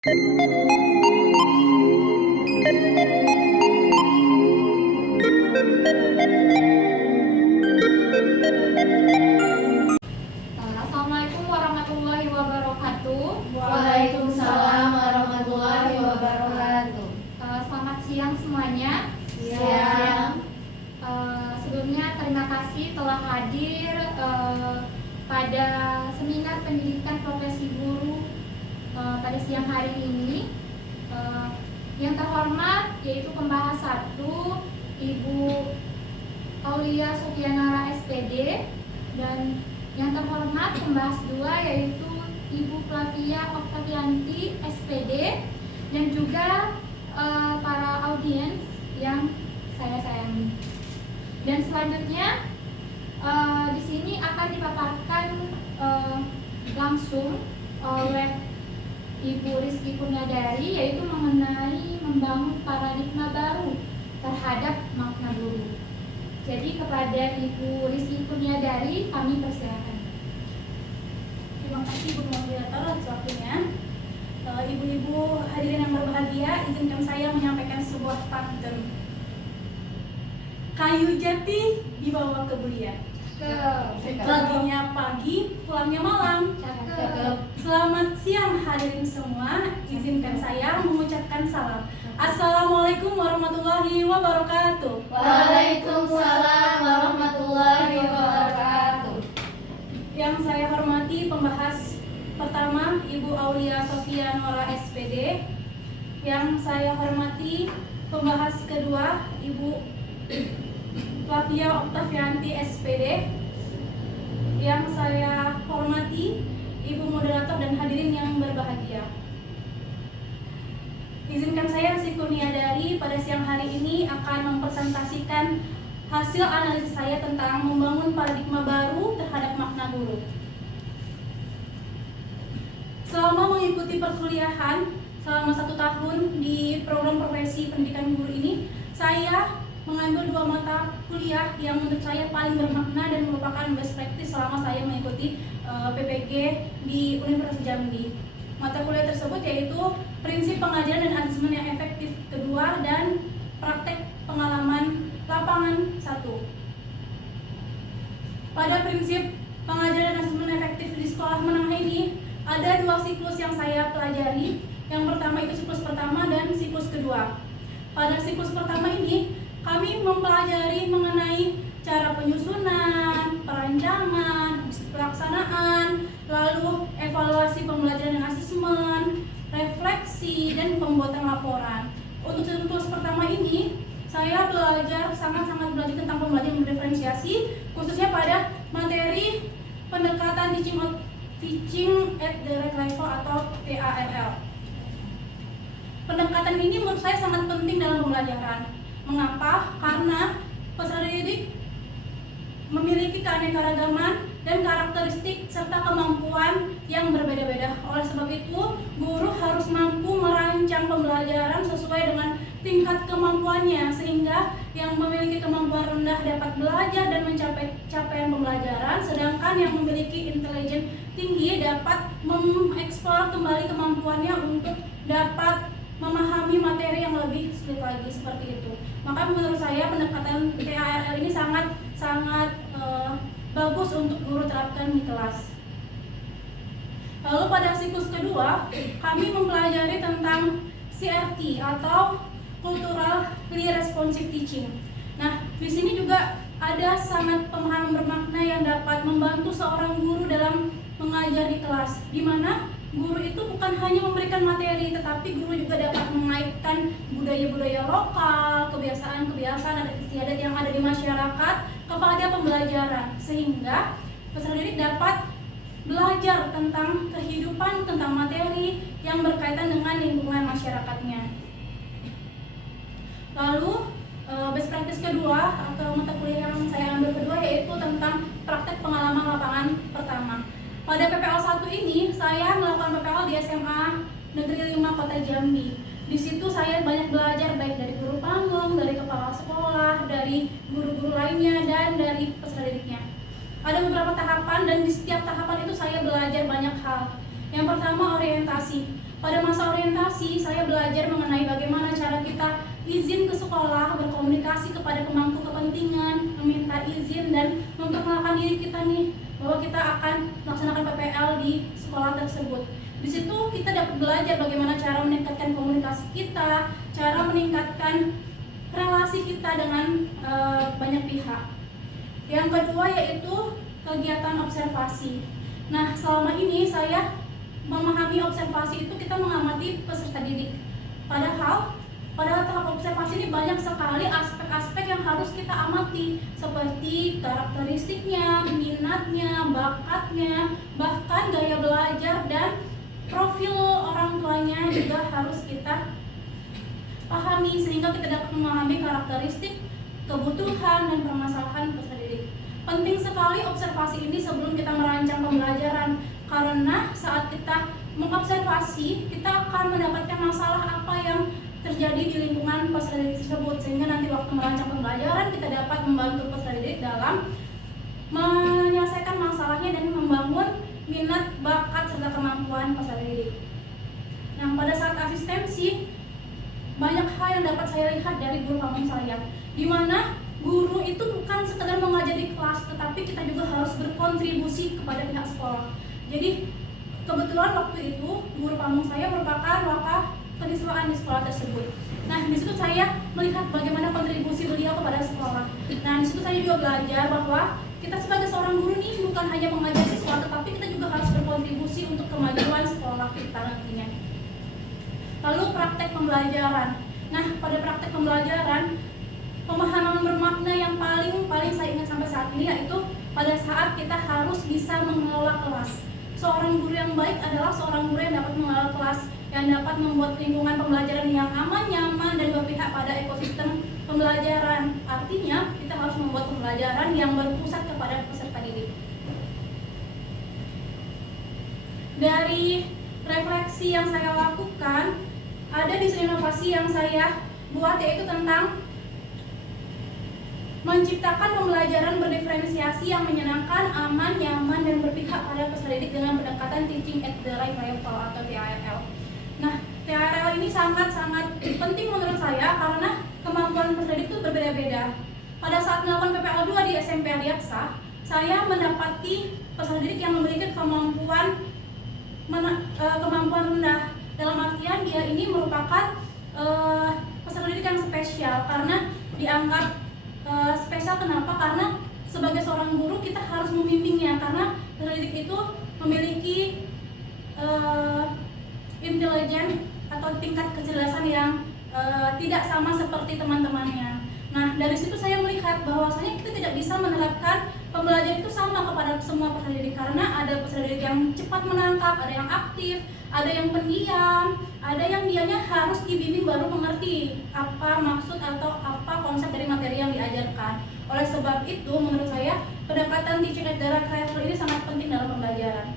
Assalamualaikum warahmatullahi wabarakatuh. Waalaikumsalam warahmatullahi wabarakatuh. Selamat siang semuanya. Siang. Sebelumnya terima kasih telah hadir pada seminar pendidikan profesi guru pada siang hari ini. Yang terhormat yaitu pembahas 1 Ibu Aulia Sofianara SPD, dan yang terhormat pembahas 2 yaitu Ibu Flavia Oktavianti SPD, dan juga para audiens yang saya sayangi. Dan selanjutnya di sini akan dipaparkan langsung oleh Ibu Rizky Kurniadari, yaitu mengenai membangun paradigma baru terhadap makna guru. Jadi kepada Ibu Rizky Kurniadari kami persilakan. Terima kasih Bu Moderator atas waktunya. Ibu-ibu hadirin yang berbahagia, izinkan saya menyampaikan sebuah pantun. Kayu jati dibawa ke Bulia. Paginya pagi, pulangnya malam. Selamat siang hadirin semua. Izinkan saya mengucapkan salam. Assalamualaikum warahmatullahi wabarakatuh. Waalaikumsalam warahmatullahi wabarakatuh. Yang saya hormati pembahas pertama Ibu Aulia Sofianara SPD. Yang saya hormati pembahas kedua Ibu Flavia Oktavianti SPD. Yang saya hormati Ibu Moderator dan hadirin yang berbahagia. Izinkan saya Rizky Kurniadari pada siang hari ini akan mempresentasikan hasil analisis saya tentang membangun paradigma baru terhadap makna guru. Selama mengikuti perkuliahan selama 1 tahun di program profesi pendidikan guru ini, saya mengambil 2 mata kuliah yang menurut saya paling bermakna dan merupakan best practice selama saya mengikuti PPG di Universitas Jambi. Mata kuliah tersebut yaitu prinsip pengajaran dan asesmen yang efektif kedua dan praktek pengalaman lapangan 1. Pada prinsip pengajaran dan asesmen efektif di sekolah menengah ini ada 2 siklus yang saya pelajari. Yang pertama itu siklus pertama dan siklus kedua. Pada siklus pertama ini kami mempelajari mengenai cara penyusunan, perancangan, pelaksanaan, lalu evaluasi pembelajaran dan asesmen, refleksi, dan pembuatan laporan. Untuk siklus pertama ini, saya sangat-sangat belajar tentang pembelajaran berdiferensiasi, khususnya pada materi pendekatan teaching at the right level atau TARL. Pendekatan ini menurut saya sangat penting dalam pembelajaran. Mengapa? Karena peserta didik memiliki keanekaragaman dan karakteristik serta kemampuan yang berbeda-beda. Oleh sebab itu, guru harus mampu merancang pembelajaran sesuai dengan tingkat kemampuannya, sehingga yang memiliki kemampuan rendah dapat belajar dan mencapai capaian pembelajaran, sedangkan yang memiliki intelijen tinggi dapat mengeksplor kembali kemampuannya untuk dapat memahami materi yang lebih sulit lagi, seperti itu. Maka menurut saya pendekatan TARL ini sangat bagus untuk guru terapkan di kelas. Lalu pada siklus kedua, kami mempelajari tentang CRT atau Culturally Responsive Teaching. Nah, di sini juga ada sangat pemahaman bermakna yang dapat membantu seorang guru dalam mengajar di kelas, di mana guru itu bukan hanya memberikan materi, tetapi guru juga dapat mengaitkan budaya-budaya lokal, kebiasaan-kebiasaan adat istiadat yang ada di masyarakat kepada pembelajaran, sehingga peserta didik dapat belajar tentang kehidupan, tentang materi yang berkaitan dengan lingkungan masyarakatnya. Lalu best practice kedua atau mata kuliah yang saya ambil kedua yaitu tentang praktek pengalaman lapangan pertama. Pada PPL 1 ini, saya melakukan PPL di SMA Negeri 5 Kota Jambi. Di situ saya banyak belajar baik dari guru panggung, dari kepala sekolah, dari guru-guru lainnya, dan dari peserta didiknya. Ada beberapa tahapan dan di setiap tahapan itu saya belajar banyak hal. Yang pertama orientasi. Pada masa orientasi, saya belajar mengenai bagaimana cara kita izin ke sekolah, berkomunikasi kepada pemangku kepentingan, meminta izin dan memperkenalkan diri kita nih bahwa kita akan melaksanakan PPL di sekolah tersebut. Di situ kita dapat belajar bagaimana cara meningkatkan komunikasi kita, cara meningkatkan relasi kita dengan banyak pihak. Yang kedua yaitu kegiatan observasi. Nah, selama ini saya memahami observasi itu kita mengamati peserta didik. Padahal pada tahap observasi ini banyak sekali aspek-aspek yang harus kita amati, seperti karakteristiknya, minatnya, bakatnya, bahkan gaya belajar dan profil orang tuanya juga harus kita pahami sehingga kita dapat memahami karakteristik, kebutuhan, dan permasalahan peserta didik. Penting sekali observasi ini sebelum kita merancang pembelajaran, karena saat kita mengobservasi, kita akan mendapatkan masalah apa yang terjadi di lingkungan peserta didik tersebut, sehingga nanti waktu merancang pembelajaran kita dapat membantu peserta didik dalam menyelesaikan masalahnya dan membangun minat, bakat, serta kemampuan peserta didik. Nah, pada saat asistensi, banyak hal yang dapat saya lihat dari guru pamong saya, di mana guru itu bukan sekedar mengajari kelas, tetapi kita juga harus berkontribusi kepada pihak sekolah. Jadi kebetulan waktu itu guru pamong saya merupakan wakaf keniswaan di sekolah tersebut. Nah, di situ saya melihat bagaimana kontribusi beliau kepada sekolah. Nah, di situ saya juga belajar bahwa kita sebagai seorang guru nih bukan hanya mengajari siswa, tetapi kita juga harus berkontribusi untuk kemajuan sekolah kita nantinya. Lalu praktek pembelajaran. Nah, pada praktek pembelajaran, pemahaman bermakna yang paling saya ingat sampai saat ini yaitu pada saat kita harus bisa mengelola kelas. Seorang guru yang baik adalah seorang guru yang dapat mengelola kelas, yang dapat membuat lingkungan pembelajaran yang aman, nyaman, dan berpihak pada ekosistem pembelajaran. Artinya, kita harus membuat pembelajaran yang berpusat kepada peserta didik. Dari refleksi yang saya lakukan, ada desain inovasi yang saya buat yaitu tentang menciptakan pembelajaran berdiferensiasi yang menyenangkan, aman, nyaman, dan berpihak pada peserta didik dengan pendekatan teaching at the right level atau TARL. Nah, TARL ini sangat-sangat penting menurut saya karena kemampuan peserta didik itu berbeda-beda. Pada saat melakukan PPL 2 di SMP Adiaksa, saya mendapati peserta didik yang memiliki kemampuan rendah. Dalam artian dia ini merupakan peserta didik yang spesial karena dianggap spesial. Kenapa? Karena sebagai seorang guru kita harus membimbingnya, karena peserta didik itu memiliki intelijen atau tingkat kecerdasan yang tidak sama seperti teman-temannya. Nah, dari situ saya melihat bahwasanya kita tidak bisa menerapkan pembelajaran itu sama kepada semua peserta didik, karena ada peserta didik yang cepat menangkap, ada yang aktif, ada yang pendiam, ada yang dianya harus dibimbing baru mengerti apa maksud atau apa konsep dari materi yang diajarkan. Oleh sebab itu, menurut saya pendekatan teaching at the right level ini sangat penting dalam pembelajaran.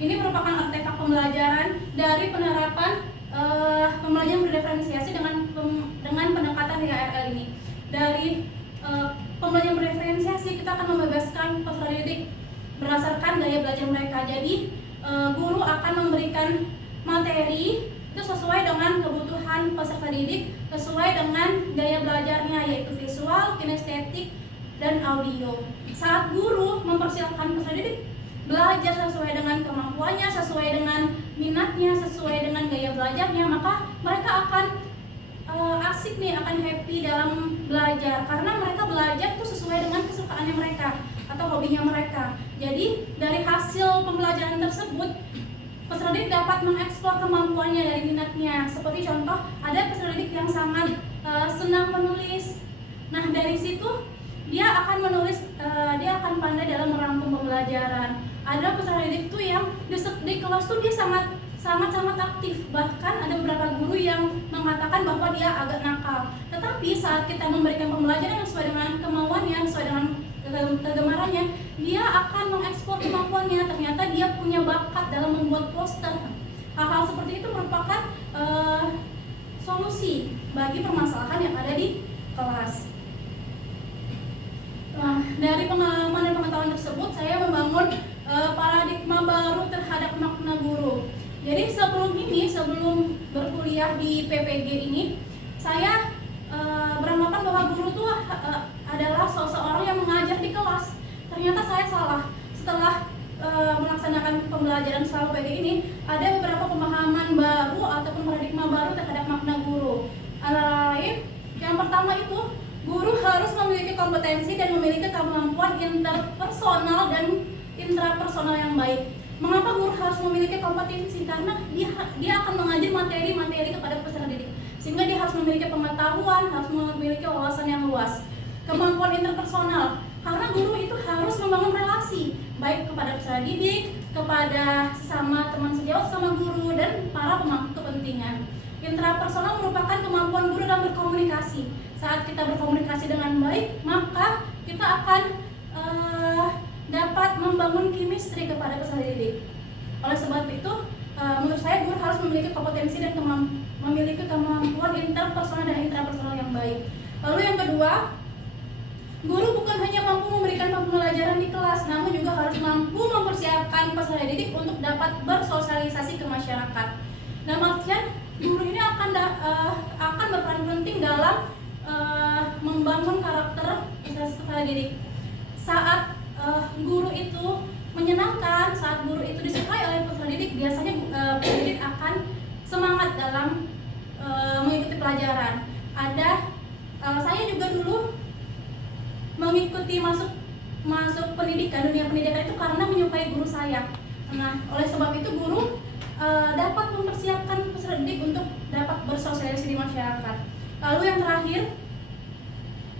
Ini merupakan artefak pembelajaran dari penerapan pembelajaran berdiferensiasi dengan pendekatan TARL ini. Dari pembelajaran berdiferensiasi kita akan membebaskan peserta didik berdasarkan gaya belajar mereka. Jadi guru akan memberikan materi itu sesuai dengan kebutuhan peserta didik, sesuai dengan gaya belajarnya yaitu visual, kinestetik, dan audio. Saat guru mempersilahkan peserta didik belajar sesuai dengan kemampuannya, sesuai dengan minatnya, sesuai dengan gaya belajarnya, maka mereka akan asik nih, akan happy dalam belajar karena mereka belajar itu sesuai dengan kesukaannya mereka atau hobinya mereka. Jadi dari hasil pembelajaran tersebut peserta didik dapat mengeksplor kemampuannya dari minatnya. Seperti contoh, ada peserta didik yang sangat senang menulis. Nah, dari situ dia akan menulis, dia akan pandai dalam merangkum pembelajaran. Ada peserta didik tuh yang di kelas tuh dia sangat aktif. Bahkan ada beberapa guru yang mengatakan bahwa dia agak nakal. Tetapi saat kita memberikan pembelajaran yang sesuai dengan kemauannya, sesuai dengan kegemarannya, dia akan mengeksplor kemampuannya. Ternyata dia punya bakat dalam membuat poster. Hal-hal seperti itu merupakan solusi bagi permasalahan yang ada di kelas. Nah, dari pengalaman dan pengetahuan tersebut, saya membangun paradigma baru terhadap makna guru. Jadi sebelum berkuliah di PPG ini, saya beranggapan bahwa guru itu adalah seseorang yang mengajar di kelas. Ternyata saya salah. Setelah melaksanakan pembelajaran selama PPG ini, ada beberapa pemahaman baru ataupun paradigma baru terhadap makna guru. Antara lain, yang pertama itu guru harus memiliki kompetensi dan memiliki kemampuan interpersonal dan intrapersonal yang baik. Mengapa guru harus memiliki kompetensi? Karena dia akan mengajar materi-materi kepada peserta didik, sehingga dia harus memiliki pengetahuan, harus memiliki wawasan yang luas. Kemampuan interpersonal, karena guru itu harus membangun relasi baik kepada peserta didik, kepada sesama teman sejawat, sama guru dan para pemangku kepentingan. Intrapersonal merupakan kemampuan guru dalam berkomunikasi. Saat kita berkomunikasi dengan baik, maka kita akan dapat membangun chemistry kepada peserta didik. Oleh sebab itu, menurut saya guru harus memiliki kompetensi dan memiliki kemampuan interpersonal dan intrapersonal yang baik. Lalu yang kedua, guru bukan hanya mampu memberikan pembelajaran di kelas, namun juga harus mampu mempersiapkan peserta didik untuk dapat bersosialisasi ke masyarakat. Dalam artian, guru ini akan berperan penting dalam membangun karakter peserta didik. Saat guru itu menyenangkan, saat guru itu disukai oleh peserta didik, biasanya peserta didik akan semangat dalam mengikuti pelajaran. Saya juga dulu mengikuti masuk pendidikan, dunia pendidikan itu karena menyukai guru saya. Nah, oleh sebab itu guru dapat mempersiapkan peserta didik untuk dapat bersosialisasi di masyarakat. Lalu yang terakhir,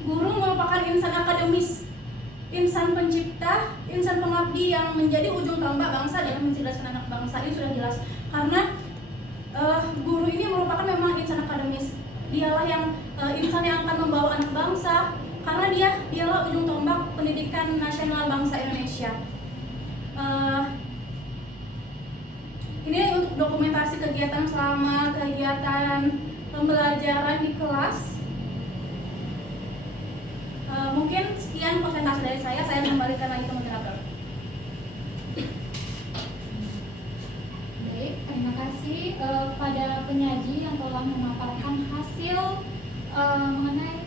guru merupakan insan akademis, insan pencipta, insan pengabdi yang menjadi ujung tombak bangsa dalam mencerdaskan anak bangsa. Ini sudah jelas karena guru ini merupakan memang insan akademis. Dialah yang insan yang akan membawa anak bangsa, karena dialah ujung tombak pendidikan nasional bangsa Indonesia. Ini untuk dokumentasi kegiatan selama kegiatan pembelajaran di kelas. Mungkin sekian presentasi dari saya kembalikan lagi ke moderator. Baik, terima kasih kepada penyaji yang telah memaparkan hasil mengenai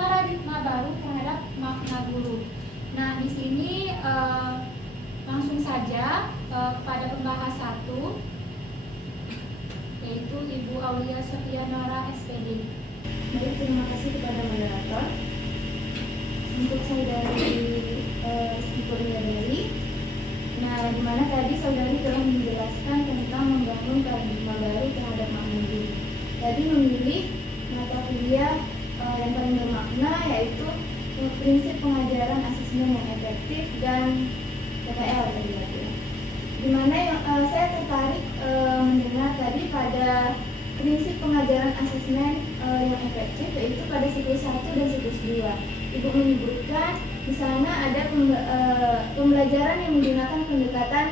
paradigma baru terhadap makna guru. Nah, di sini langsung saja kepada pembahas 1, yaitu Ibu Aulia Septianora SPD. Baik, terima kasih kepada moderator. Untuk saudari Rizky Kurniawati. Nah, di mana tadi saudari telah menjelaskan tentang membangun paradigma baru terhadap makna guru. Tadi memilih mata kuliah yang paling bermakna, yaitu prinsip pengajaran asesmen yang efektif dan PPL tadi ya. Di mana saya tertarik mendengar tadi pada prinsip pengajaran asesmen yang efektif, yaitu pada siklus 1 dan siklus 2. Ibu menyebutkan di sana ada pembelajaran yang menggunakan pendekatan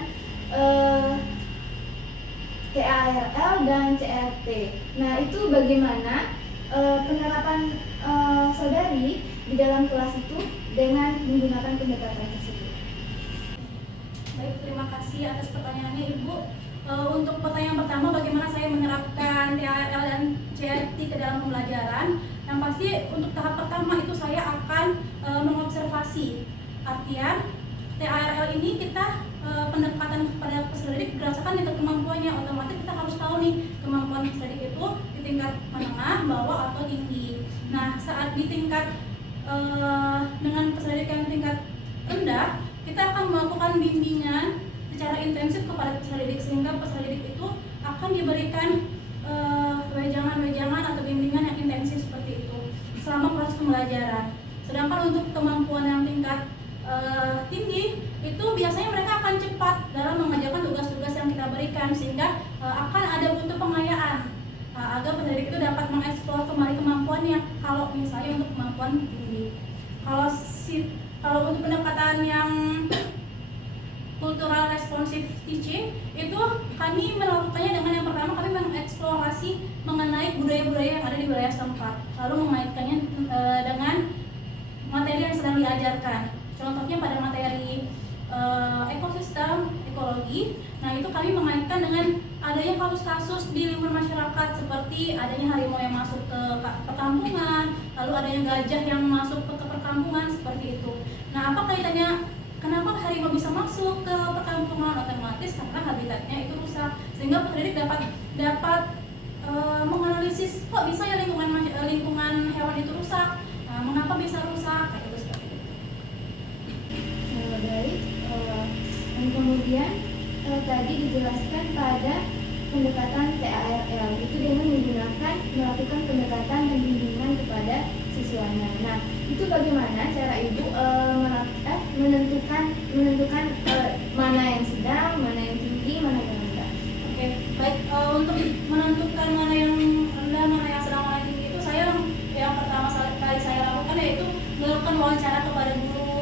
TARL dan CRT. Nah, itu bagaimana penerapan saudari di dalam kelas itu dengan menggunakan pendekatan tersebut? Baik, terima kasih atas pertanyaannya Ibu. Untuk pertanyaan pertama, bagaimana saya menerapkan TARL dan CRT ke dalam pembelajaran? Yang pasti untuk tahap pertama itu saya akan mengobservasi. Artian TARL ini kita pendekatan kepada peserta didik berdasarkan tingkat kemampuannya. Otomatis kita harus tahu nih kemampuan peserta didik itu di tingkat menengah, bawah, atau tinggi. Nah, saat di tingkat dengan peserta didik yang tingkat rendah, kita akan melakukan bimbingan secara intensif kepada peserta didik, sehingga peserta didik itu akan diberikan wejangan-wejangan atau bimbingan yang intensif seperti itu selama proses pembelajaran. Sedangkan untuk kemampuan yang tingkat tinggi itu biasanya mereka akan cepat dalam mengerjakan tugas-tugas yang kita berikan, sehingga akan ada butuh pengayaan agar peserta didik itu dapat mengeksplor kembali kemampuannya. Kalau misalnya untuk kemampuan tinggi, kalau untuk pendekatan yang cultural responsive teaching itu kami melakukannya dengan yang pertama kami mengeksplorasi mengenai budaya-budaya yang ada di wilayah setempat, lalu mengaitkannya dengan materi yang sedang diajarkan. Contohnya pada materi ekosistem psikologi. Nah, itu kami mengaitkan dengan adanya kasus-kasus di lingkungan masyarakat seperti adanya harimau yang masuk ke perkampungan, lalu adanya gajah yang masuk ke perkampungan seperti itu. Nah, apa kaitannya? Kenapa harimau bisa masuk ke perkampungan? Otomatis karena habitatnya itu rusak, sehingga pendidik dapat menganalisis kok bisa ya lingkungan hewan itu rusak, mengapa bisa rusak, kayak gitu seperti itu. Baik, dan kemudian tadi dijelaskan pada pendekatan TARL itu dengan melakukan pendekatan dan bimbingan kepada siswanya. Nah, itu bagaimana cara ibu menentukan mana yang sedang, mana yang tinggi, mana yang rendah? Oke, baik, untuk menentukan mana yang rendah, mana yang sedang, mana yang tinggi itu yang pertama kali saya lakukan yaitu melakukan wawancara kepada guru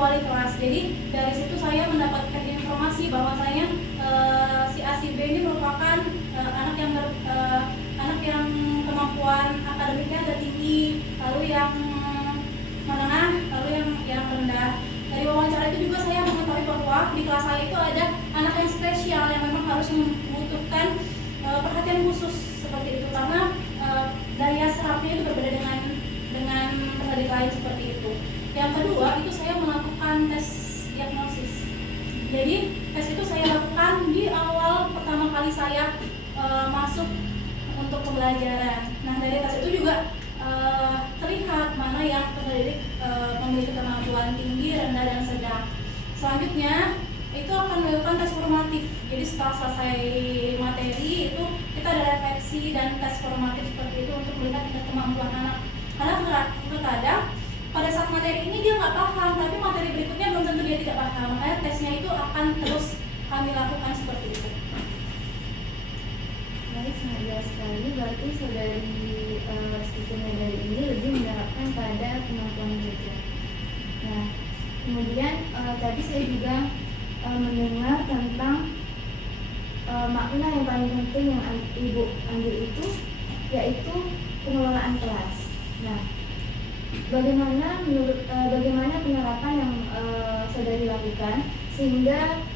wali kelas. Jadi dari situ saya mendapatkan informasi bahwasanya si A si B ini merupakan anak yang kemampuan akademiknya agak tinggi, lalu yang menengah, lalu yang rendah. Dari wawancara itu juga saya mengetahui bahwa di kelas saya itu ada anak yang spesial yang memang harus membutuhkan perhatian khusus seperti itu, karena daya serapnya itu berbeda dengan peserta lain seperti itu. Yang kedua itu saya melakukan tes diagnosis. Jadi tes itu saya lakukan di awal pertama kali saya masuk untuk pembelajaran. Nah, dari tes itu juga terlihat mana yang pendidik memiliki kemampuan tinggi, rendah, dan sedang. Selanjutnya itu akan melakukan tes formatif. Jadi setelah selesai materi itu kita ada refleksi dan tes formatif seperti itu untuk melihat tingkat kemampuan anak. Karena terkadang pada saat materi ini dia nggak paham, tapi materi berikutnya belum tentu dia tidak paham. Makanya tesnya itu akan terus kami lakukan seperti itu. Baik, sangat jelas sekali. Berarti saudari Rizky dari ini lebih menerapkan pada kemampuan belajar. Nah, kemudian tadi saya juga mendengar tentang makna yang paling penting yang ibu ambil itu yaitu pengelolaan kelas. Nah, bagaimana penerapan yang saudari lakukan sehingga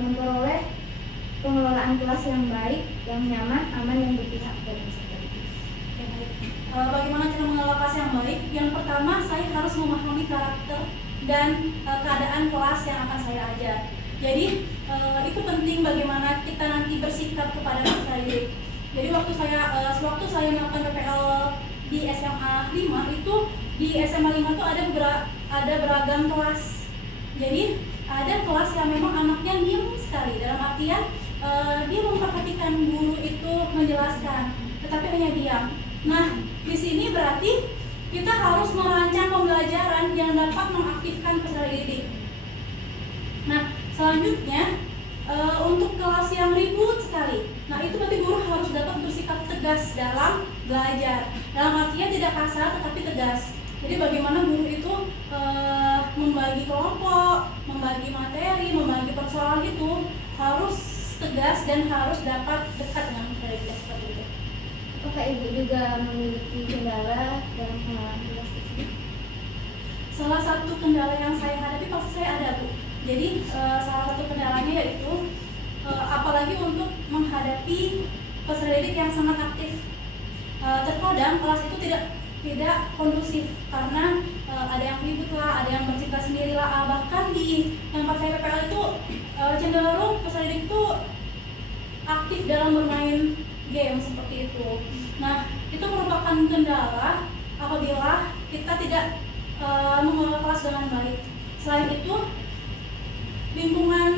memperoleh pengelolaan kelas yang baik, yang nyaman, aman, yang berpihak kepada peserta didik. Bagaimana cara mengelola kelas yang baik? Yang pertama, saya harus memahami karakter dan keadaan kelas yang akan saya ajar. Jadi itu penting bagaimana kita nanti bersikap kepada peserta didik. Jadi sewaktu saya melakukan PPL di SMA 5 itu, di SMA 5 itu ada beragam kelas. Jadi ada kelas yang memang anaknya diam sekali, dalam artian dia memperhatikan guru itu menjelaskan, tetapi hanya diam. Nah, di sini berarti kita harus merancang pembelajaran yang dapat mengaktifkan peserta didik. Nah, selanjutnya untuk kelas yang ribut sekali, nah itu berarti guru harus dapat bersikap tegas dalam belajar. Dalam artian tidak kasar tetapi tegas. Jadi bagaimana guru itu membagi kelompok, membagi materi, membagi persoalan itu harus tegas dan harus dapat dekat dengan peserta seperti itu. Apakah ibu juga memiliki kendala dalam pengelolaan kelas tersebut? Salah satu kendala yang saya hadapi pasti saya ada, Bu. Jadi salah satu kendalanya yaitu apalagi untuk menghadapi peserta didik yang sangat aktif. Terkadang kelas itu tidak kondusif karena ada yang ribut lah, ada yang bercerita sendiri lah. Bahkan di tempat saya PPL itu cenderung peserta didik itu aktif dalam bermain game seperti itu. Nah, itu merupakan kendala apabila kita tidak mengelola kelas dengan baik. Selain itu, lingkungan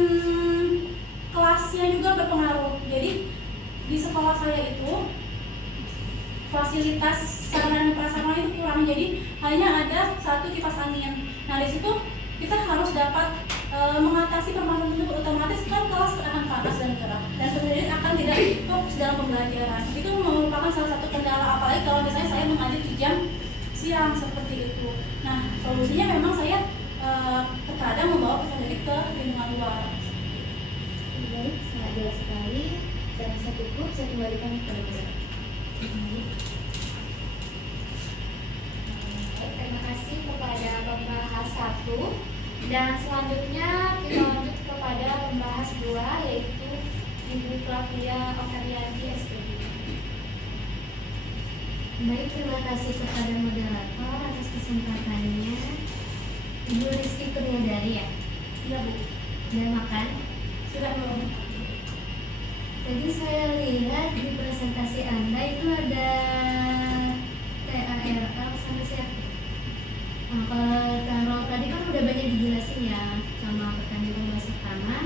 kelasnya juga berpengaruh. Jadi di sekolah saya itu fasilitas sarana dan prasarana itu kurang, jadi hanya ada satu kipas angin. Nah, di situ kita harus dapat mengatasi permasalahan tersebut. Otomatis kan kelas akan panas dan gerah, dan peserta akan tidak fokus dalam pembelajaran. Itu merupakan salah satu kendala, apalagi kalau misalnya saya mengajar di jam siang seperti itu. Nah, solusinya memang saya terkadang membawa peserta didik ke lingkungan luar. Baik, sangat jelas sekali. Saya rasa cukup, saya kembalikan kepada Bapak. Terima kasih kepada pembahas 1. Dan selanjutnya kita lanjut kepada kedua yaitu Ibu Flavia Okarianti SPD. Baik, terima kasih kepada moderator atas kesempatannya. Ibu Rizky Kurniadari ya? Iya Bu, Udah makan? sudah belum? Tadi saya lihat di presentasi Anda itu ada TARL sama CRT. Nah, kalau taruh tadi kan udah banyak dijelasin ya sama petani pembahasan pertama.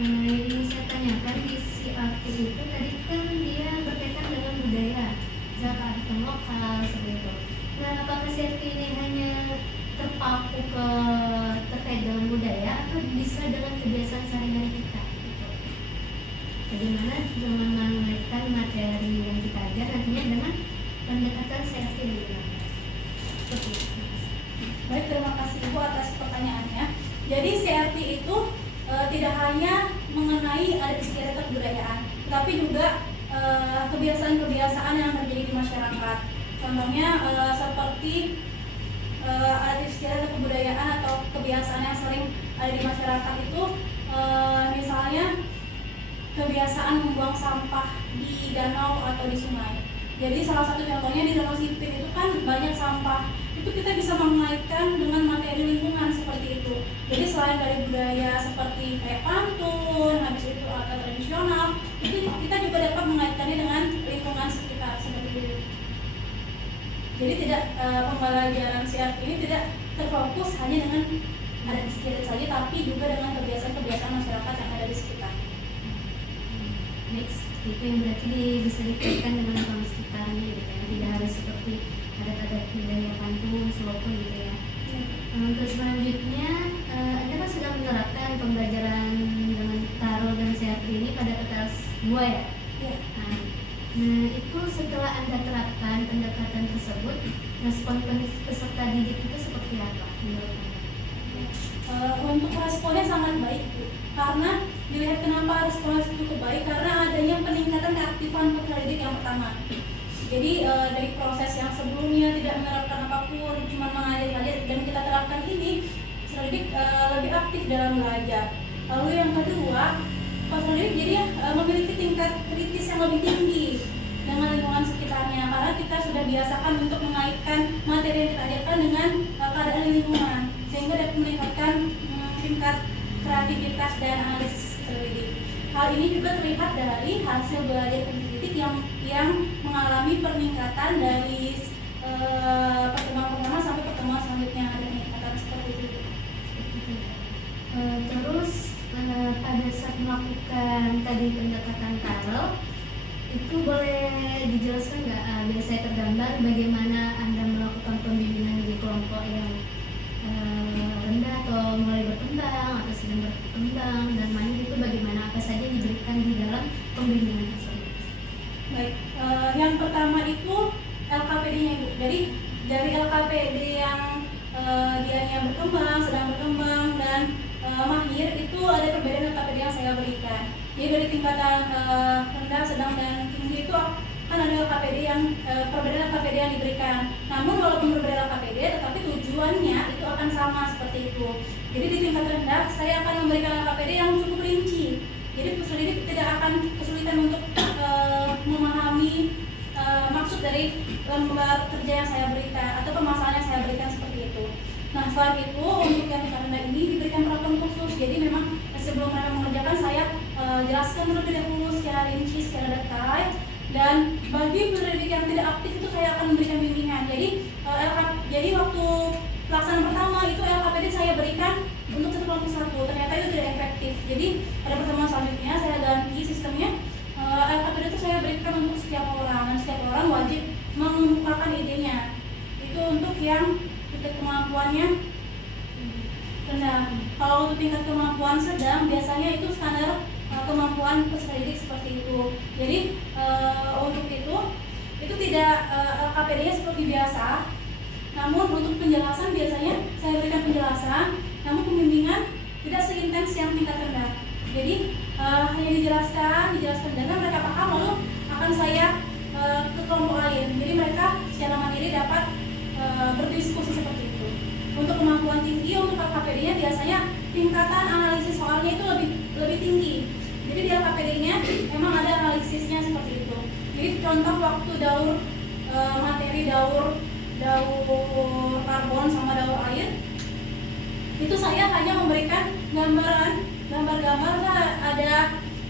Yang saya tanyakan di CRT itu tadi kan dia berkaitan dengan budaya, zakat lokal seperti itu. Nah, apakah CRT ini hanya terpaku ke terkait dengan budaya atau bisa dengan kebiasaan sehari-hari kita? Bagaimana dengan mengaitkan materi yang kita ajar nantinya dengan pendekatan CRT yang digunakan? Seperti itu. Baik, terima kasih Ibu atas pertanyaannya. Jadi CRT itu tidak hanya mengenai adat istiadat kebudayaan, tapi juga kebiasaan-kebiasaan yang terjadi di masyarakat. Contohnya seperti adat istiadat kebudayaan atau kebiasaan yang sering ada di masyarakat itu, misalnya kebiasaan membuang sampah di danau atau di sungai. Jadi salah satu contohnya di Danau Sipin itu kan banyak sampah. Itu kita bisa mengaitkan dengan materi lingkungan seperti itu. Jadi selain dari budaya seperti kayak pantun, habis itu atau tradisional, itu kita juga dapat mengaitkannya dengan lingkungan sekitar seperti itu. Jadi tidak pembelajaran CRT ini tidak terfokus hanya dengan adat istiadat saja, tapi juga dengan kebiasaan-kebiasaan masyarakat yang ada di sekitar. Next, itu yang berarti bisa dikaitkan dengan lingkungan sekitarnya gitu ya. Tidak harus seperti adat-adat budaya pantun, slopo gitu ya. Untuk selanjutnya, Anda kan sudah menerapkan pembelajaran dengan Taro dan CRT ini pada PTS 2 ya? Ya. Nah, itu setelah Anda terapkan pendekatan tersebut, respon peserta didik itu seperti apa menurut Anda? Untuk responnya sangat baik Bu. Karena dilihat kenapa responnya cukup baik, karena adanya peningkatan keaktifan peserta didik yang pertama. Jadi dari proses yang sebelumnya tidak menerapkan apapun, cuma mengajar saja, dan kita terapkan ini, peserta didik lebih aktif dalam belajar. Lalu yang kedua, peserta didik jadi memiliki tingkat kritis yang lebih tinggi dengan lingkungan sekitarnya, karena kita sudah biasakan untuk mengaitkan materi yang kita ajarkan dengan keadaan lingkungan, sehingga dapat meningkatkan tingkat kreativitas dan analisis peserta didik. Hal ini juga terlihat dari hasil belajar peserta didik yang mengalami peningkatan dari pertemuan pertama sampai pertemuan selanjutnya, ada peningkatan seperti itu. Terus pada saat melakukan tadi pendekatan Taro, itu boleh dijelaskan nggak biar saya tergambar bagaimana Anda melakukan pembimbingan di kelompok yang rendah atau mulai berkembang atau sedang berkembang dan mana itu bagaimana apa saja yang diberikan di dalam pembimbingan tersebut? Baik, yang pertama itu LKPD-nya Ibu. Jadi dari LKPD yang dianya berkembang, sedang berkembang dan mahir, itu ada perbedaan LKPD yang saya berikan. Jadi dari tingkatan rendah, sedang dan tinggi itu kan ada LKPD yang perbedaan LKPD yang diberikan. Namun walaupun berbeda LKPD, tetapi tujuannya itu akan sama seperti itu. Jadi di tingkat rendah saya akan memberikan LKPD yang cukup rinci. Jadi peserta didik tidak akan kesulitan untuk memahami maksud dari lembar kerja yang saya berikan atau pemasaran yang saya berikan seperti itu. Nah, selain itu untuk yang tingkat rendah ini diberikan perlakuan khusus. Jadi memang sebelum mereka mengerjakan saya jelaskan terlebih dahulu secara rinci, secara detail. Dan bagi peserta didik yang tidak aktif itu saya akan memberikan bimbingan. Jadi waktu pelaksanaan pertama itu LKPD saya berikan untuk satu kelompok satu. Ternyata itu tidak efektif. Jadi pada pertemuan selanjutnya saya ganti sistemnya. LKPD itu saya berikan untuk setiap orang, dan setiap orang wajib mengemukakan idenya. Itu untuk yang tingkat kemampuannya rendah. Kalau untuk tingkat kemampuan sedang, biasanya itu standar kemampuan peserta didik seperti itu. Jadi untuk itu tidak LKPD-nya seperti biasa. Namun untuk penjelasan biasanya saya berikan penjelasan, namun pembimbingan tidak seintens yang tingkat rendah. Jadi hanya dijelaskan dan mereka paham, lalu akan saya ke kelompok lain. Jadi mereka secara mandiri dapat berdiskusi seperti itu. Untuk kemampuan tinggi, untuk LKPD-nya biasanya tingkatan analisis soalnya itu lebih tinggi. Jadi di LKPD-nya memang ada analisisnya seperti itu. Jadi contoh waktu materi daur karbon sama daur air, itu saya hanya memberikan gambar-gambar lah,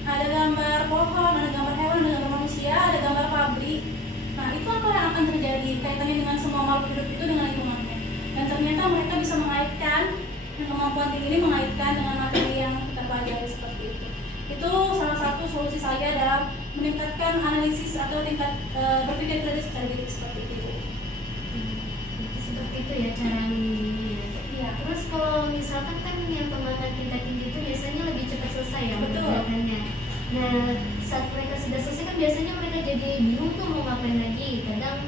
ada gambar pohon, ada gambar hewan, ada gambar manusia, ada gambar pabrik. Nah, itu apa yang akan terjadi kaitannya dengan semua makhluk hidup itu dengan lingkungannya. Dan ternyata mereka bisa mengaitkan, kemampuan tinggi ini mengaitkan dengan materi yang kita pelajari seperti itu. Itu salah satu solusi saya dalam meningkatkan analisis atau tingkat berpikir kritis seperti itu. Seperti itu ya cara menilainya. Iya. Terus kalau misalkan kan yang pengembangan tingkat tinggi itu biasanya lebih cepat selesai ya Betul. mengerjakannya. Nah, saat mereka sudah selesai kan biasanya mereka jadi bingung tuh mau ngapain lagi. Kadang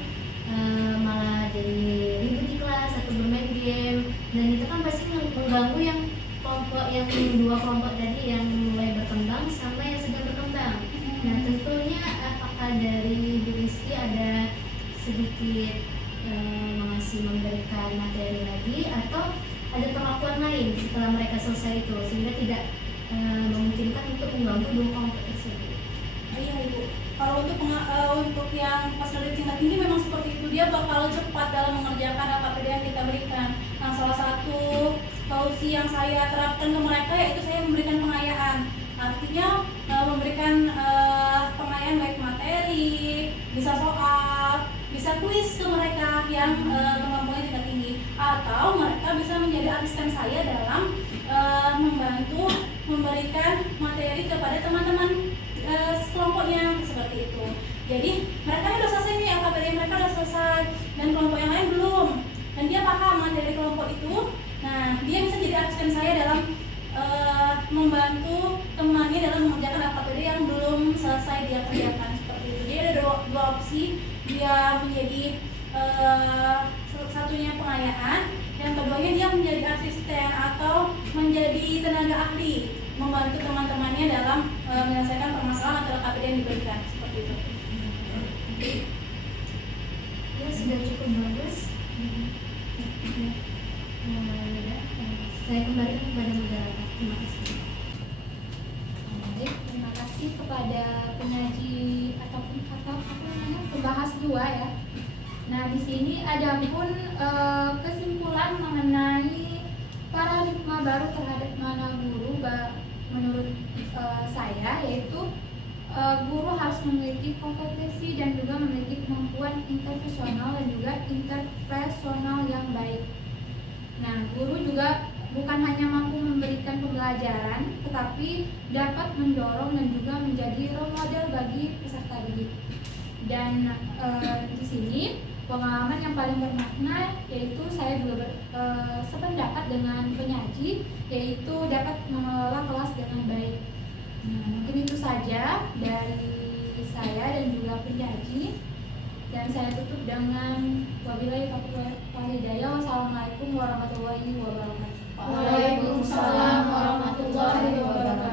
malah jadi ribut di kelas atau bermain game, dan itu kan pasti mengganggu yang dua kelompok tadi yang mulai berkembang sama yang sedang berkembang. Nah, tentunya apakah dari Bu Rizky ada sedikit memberikan materi lagi atau ada perlakuan lain setelah mereka selesai itu sehingga tidak memungkinkan untuk mengganggu dua kelompok tersebut? Iya Ibu, kalau untuk yang pas dari tingkat tinggi memang seperti itu, dia bakal cepat dalam mengerjakan LKPD yang kita berikan. Nah, salah satu solusi yang saya terapkan ke mereka yaitu saya memberikan pengayaan. Artinya memberikan pengayaan baik materi, bisa soal, bisa kuis ke mereka yang kemampuannya tingkat tinggi, atau mereka bisa menjadi asisten saya dalam membantu memberikan materi kepada teman-teman kelompoknya seperti itu. Jadi mereka sudah selesai nih, LKPD mereka sudah selesai dan kelompok yang lain belum, dan dia paham materi kelompok itu. Nah, dia bisa jadi asisten saya dalam membantu temannya dalam mengerjakan LKPD yang belum selesai dia kerjakan seperti itu. Jadi ada dua opsi, dia menjadi satunya pengayaan, yang keduanya dia menjadi asisten atau menjadi tenaga ahli membantu teman-temannya dalam menyelesaikan permasalahan atau LKPD yang diberikan seperti itu. Ya, sudah cukup bagus. Saya kembalikan kepada moderator. Terima kasih. Baik, terima kasih kepada penyaji atau pembahas dua ya. Nah, di sini ada pun kesimpulan mengenai paradigma baru terhadap mana guru menurut saya, yaitu guru harus memiliki kompetensi dan juga memiliki kemampuan interpersonal dan juga interpersonal yang baik. Nah, guru juga bukan hanya mampu memberikan pembelajaran, tetapi dapat mendorong dan juga menjadi role model bagi peserta didik. Dan di sini pengalaman yang paling bermakna yaitu saya juga sependapat dengan penyaji, yaitu dapat mengelola kelas dengan baik. Nah, mungkin itu saja dari saya dan juga penyaji, dan saya tutup dengan wabillahi taufiq wal hidayah. Wassalamualaikum warahmatullahi wabarakatuh. Waalaikumsalam warahmatullahi wabarakatuh.